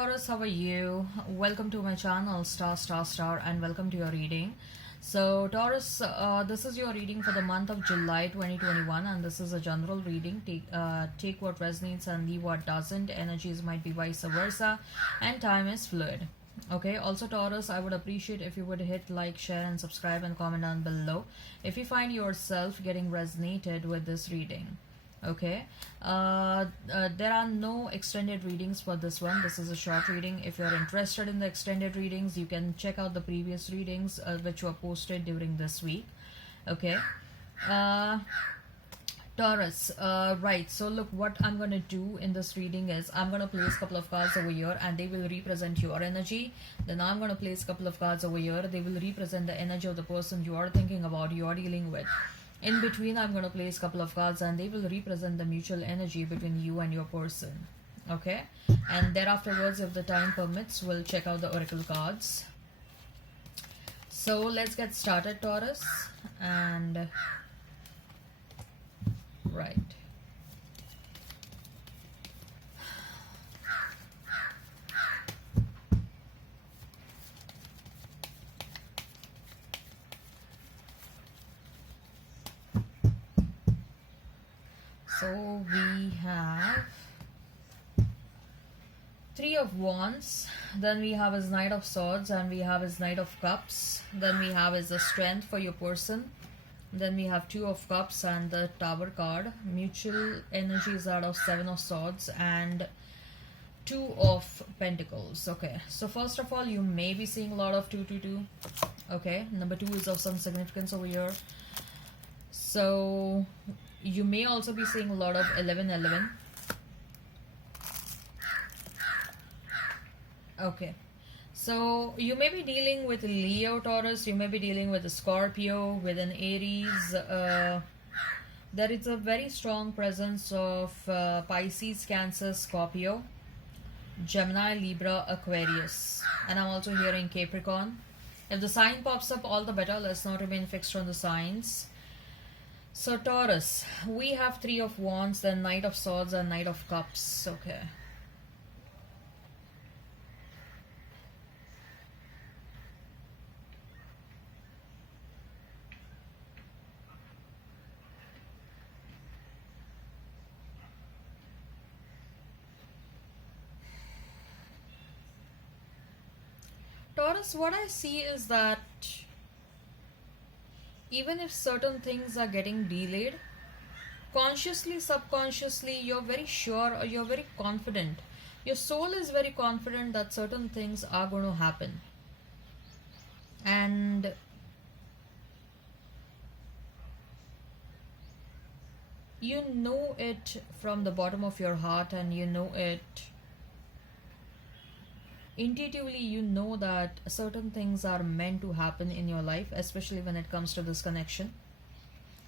Taurus, how are you? Welcome to my channel, Star, and welcome to your reading. So, Taurus, this is your reading for the month of July 2021, and this is a general reading. Take what resonates and leave what doesn't. Energies might be vice versa, and time is fluid. Okay, also, Taurus, I would appreciate if you would hit like, share, and subscribe, and comment down below if you find yourself getting resonated with this reading. Okay, there are no extended readings for this one. This is a short reading. If you're interested in the extended readings, you can check out the previous readings which were posted during this week. Okay, Taurus, right, so look, what I'm going to do in this reading is I'm going to place a couple of cards over here and they will represent your energy. Then I'm going to place a couple of cards over here. They will represent the energy of the person you are thinking about, you are dealing with. In between, I'm going to place a couple of cards and they will represent the mutual energy between you and your person. Okay, and thereafterwards, if the time permits, we'll check out the oracle cards. So let's get started, Taurus. And right, so we have Three of Wands, then we have his Knight of Swords, and we have his Knight of Cups, then we have his Strength for your person, then we have Two of Cups and the Tower card. Mutual energies out of Seven of Swords and Two of Pentacles. Okay, so first of all, you may be seeing a lot of 222. Okay, number 2 is of some significance over here. So you may also be seeing a lot of 1111. Okay, so you may be dealing with Leo, Taurus. You may be dealing with a Scorpio, with an Aries. There is a very strong presence of Pisces, Cancer, Scorpio, Gemini, Libra, Aquarius, and I'm also hearing Capricorn. If the sign pops up, all the better. Let's not remain fixed on the signs. So Taurus, we have Three of Wands, then Knight of Swords and Knight of Cups. Okay. Taurus, what I see is that even if certain things are getting delayed, consciously, subconsciously, you're very sure or you're very confident. Your soul is very confident that certain things are going to happen. And you know it from the bottom of your heart, and you know it intuitively. You know that certain things are meant to happen in your life, especially when it comes to this connection,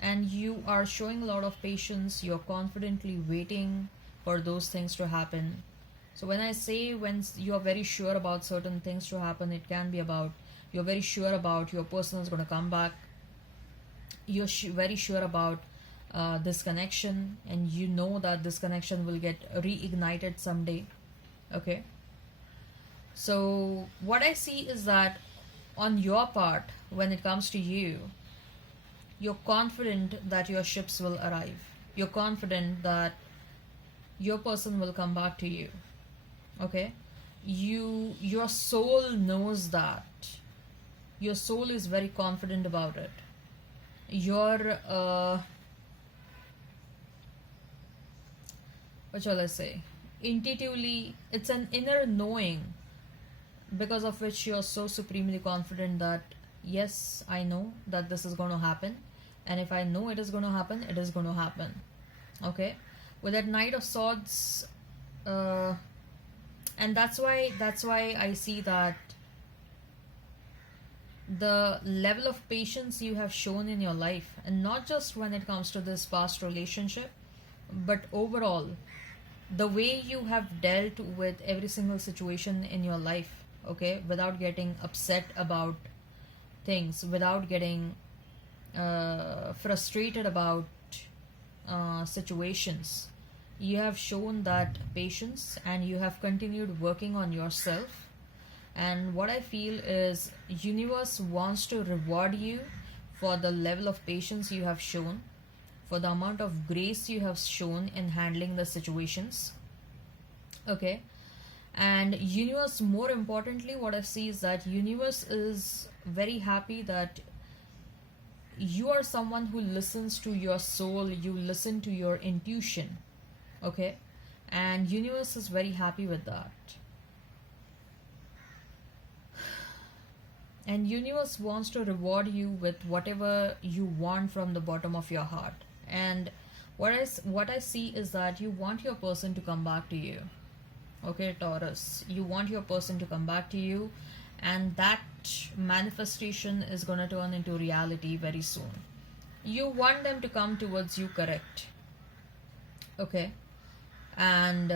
and you are showing a lot of patience. You're confidently waiting for those things to happen. So when I say when you're very sure about certain things to happen, it can be about you're very sure about your person is going to come back. You're very sure about this connection, and you know that this connection will get reignited someday. Okay, so what I see is that on your part, when it comes to you, you're confident that your ships will arrive. You're confident that your person will come back to you. Okay, your soul knows that. Your soul is very confident about it. Your what shall I say? Intuitively, it's an inner knowing, because of which you're so supremely confident that yes, I know that this is going to happen, and if I know it is going to happen, it is going to happen. Okay, with that Knight of Swords, and that's why I see that the level of patience you have shown in your life, and not just when it comes to this past relationship, but overall, the way you have dealt with every single situation in your life. Okay, without getting upset about things, without getting frustrated about situations, You have shown that patience and you have continued working on yourself. And what I feel is universe wants to reward you for the level of patience you have shown, for the amount of grace you have shown in handling the situations. Okay. And universe, more importantly, what I see is that universe is very happy that you are someone who listens to your soul, you listen to your intuition. Okay. And universe is very happy with that. And universe wants to reward you with whatever you want from the bottom of your heart. And what I see is that you want your person to come back to you. Okay, Taurus, you want your person to come back to you, and that manifestation is going to turn into reality very soon. You want them to come towards you, correct? Okay. And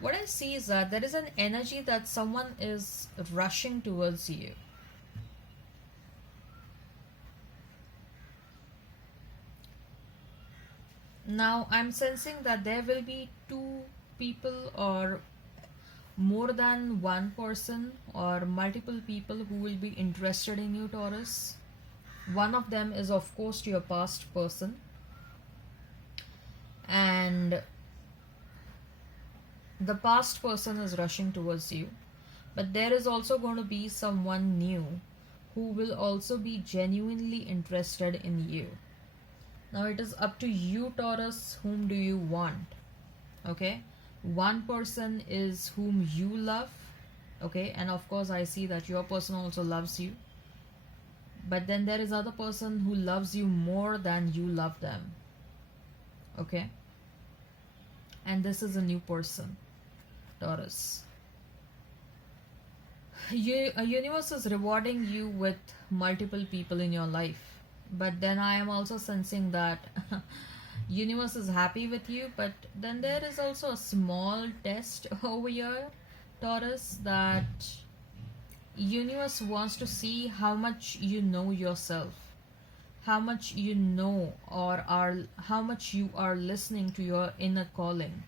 what I see is that there is an energy that someone is rushing towards you. Now, I'm sensing that there will be two people or more than one person or multiple people who will be interested in you, Taurus. One of them is, of course, your past person. And the past person is rushing towards you. But there is also going to be someone new who will also be genuinely interested in you. Now it is up to you, Taurus, whom do you want? Okay. One person is whom you love. Okay. And of course, I see that your person also loves you. But then there is other person who loves you more than you love them. Okay. And this is a new person, Taurus. A universe is rewarding you with multiple people in your life. But then I am also sensing that universe is happy with you, but then there is also a small test over here, Taurus, that universe wants to see how much you know yourself, how much you know, or how much you are listening to your inner calling.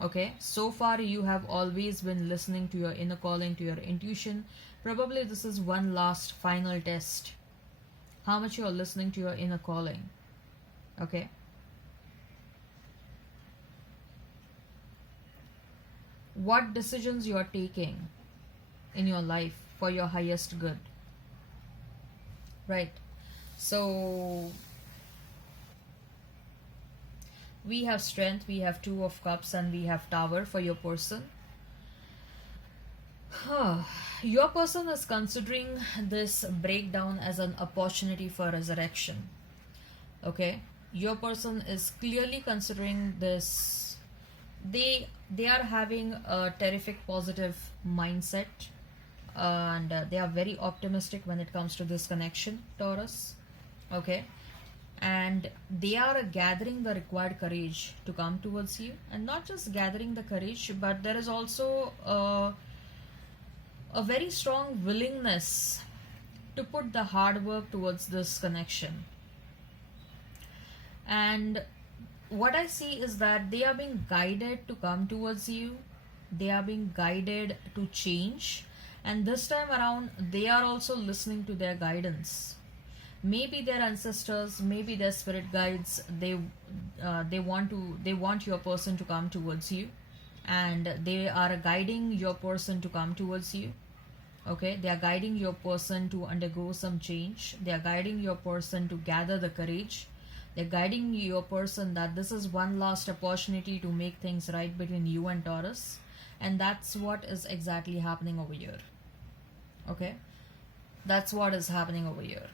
Okay, so far you have always been listening to your inner calling, to your intuition. Probably this is one last final test, how much you are listening to your inner calling. Okay. What decisions you are taking in your life for your highest good. Right. So we have strength, we have Two of Cups, and we have Tower for your person. Your person is considering this breakdown as an opportunity for resurrection. Okay. Your person is clearly considering this. They are having a terrific positive mindset, and they are very optimistic when it comes to this connection, Taurus. Okay. And they are gathering the required courage to come towards you, and not just gathering the courage, but there is also a very strong willingness to put the hard work towards this connection. And what I see is that they are being guided to come towards you, they are being guided to change, and this time around they are also listening to their guidance. Maybe their ancestors, maybe their spirit guides, they want your person to come towards you, and they are guiding your person to come towards you. Okay, they are guiding your person to undergo some change, they are guiding your person to gather the courage, they're guiding your person that this is one last opportunity to make things right between you and Taurus. And that's what is exactly happening over here. Okay, that's what is happening over here.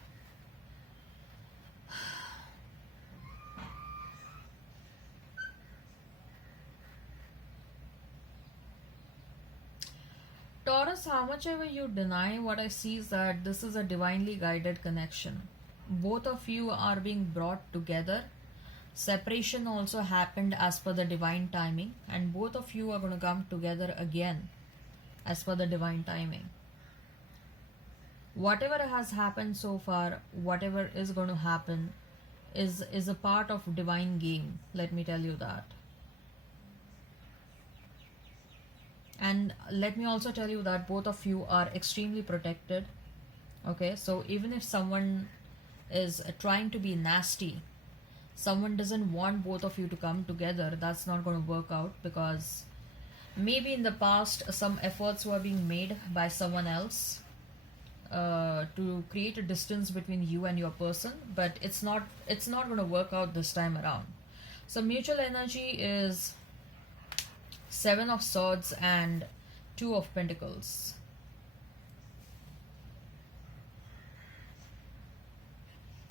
Taurus, how much ever you deny, what I see is that this is a divinely guided connection. Both of you are being brought together. Separation also happened as per the divine timing, and both of you are going to come together again as per the divine timing. Whatever has happened so far, whatever is going to happen, is a part of divine game, let me tell you that. And let me also tell you that both of you are extremely protected. Okay, so even if someone is trying to be nasty, someone doesn't want both of you to come together, that's not going to work out, because maybe in the past some efforts were being made by someone else to create a distance between you and your person, but it's not going to work out this time around. So mutual energy is Seven of Swords and Two of Pentacles.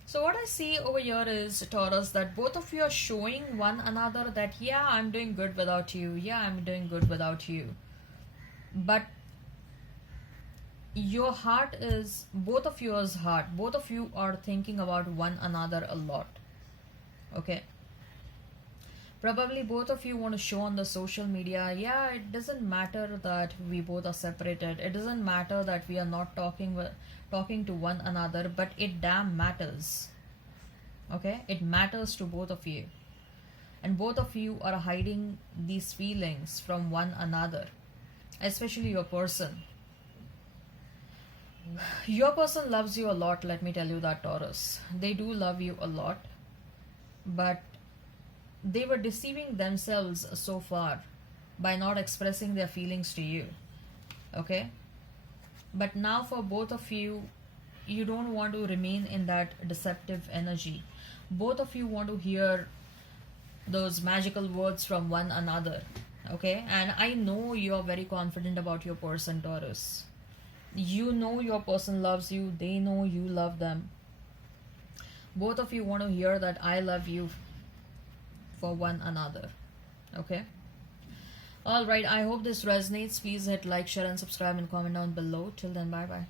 So what I see over here is, Taurus, that both of you are showing one another that, yeah, I'm doing good without you. Yeah, I'm doing good without you. But your heart is, both of yours heart, both of you are thinking about one another a lot. Okay. Probably both of you want to show on the social media, yeah, it doesn't matter that we both are separated. It doesn't matter that we are not talking to one another, but it damn matters. Okay, it matters to both of you, and both of you are hiding these feelings from one another, especially your person. Your person loves you a lot, let me tell you that, Taurus. They do love you a lot, but they were deceiving themselves so far by not expressing their feelings to you. Okay, but now for both of you, you don't want to remain in that deceptive energy. Both of you want to hear those magical words from one another. Okay, and I know you are very confident about your person, Taurus. You know your person loves you, they know you love them. Both of you want to hear that I love you for one another. Okay, all right, I hope this resonates. Please hit like, share and subscribe and comment down below. Till then, bye bye.